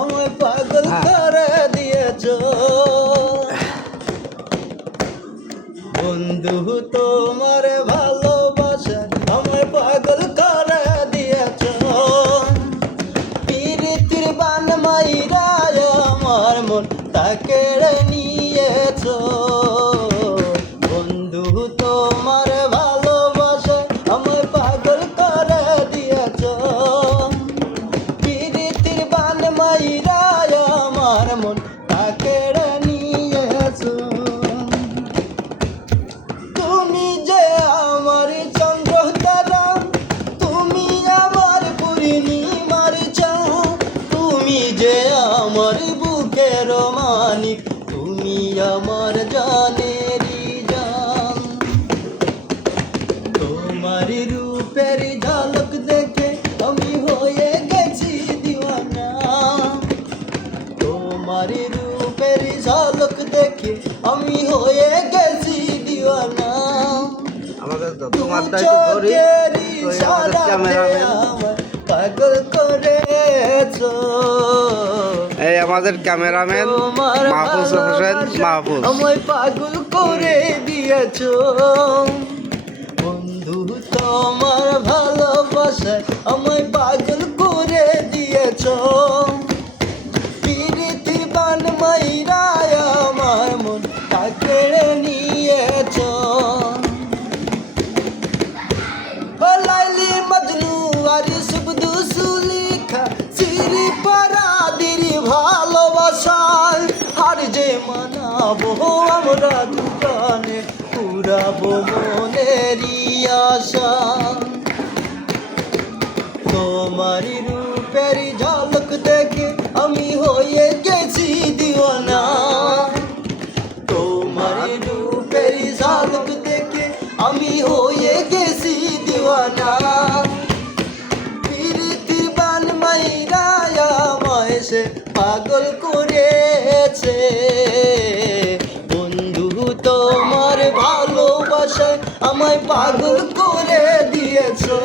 আমায় পাগল করে দিয়েছ বন্ধু তোমার ভালোবাসা আমায় পাগল করে দিয়েছ প্রীতির বান মাইরা আমার মন তাকে নিয়েছ বন্ধু তোমার ভালোবাসা আমায় পাগল করে দিয়েছ প্রীতির বান মাইরা আমার মন তাকে নিয়েছ তুমি যে আমার চন্দ্র তারা তুমি আমার পূর্ণিমার চাঁদ তুমি যে আমার বুকের মানিক তুমি আমার জানেরই জান তোমার রূপের ঝলক দেখে আমি হয়ে গেছি দিওয়ানা তোমার রূপের ঝলক দেখে আমি হয়ে গেছি দিওয়ানা পাগল করেছো এই আমাদের ক্যামেরাম্যান মাহফুজ হোসেন মাহফুজ আমায় পাগল করে দিয়েছো বন্ধু তোমার ভালোবাসায় আমায় পাগল করে দিয়েছো প্রীতি বান মাইরা আমার মন কেড়ে নিয়েছো লাইলি মজনু আরি সুবদু সুলিখা সিরি পারাদির ভালোবাসায় আর যে মানাবো আমরা দুজনে পুরাবো মনেরই আশা তোমার রূপের ঝলক দেখে আমি হয়ে গেছি দিওয়ানা তোমার রূপের ঝলক দেখে আমি হয়ে গেছি দিওয়ানা প্রীতির বান মাইরা আমায় সে পাগল করেছে বন্ধু তোমার ভালোবাসায় আমায় পাগল করে দিয়েছো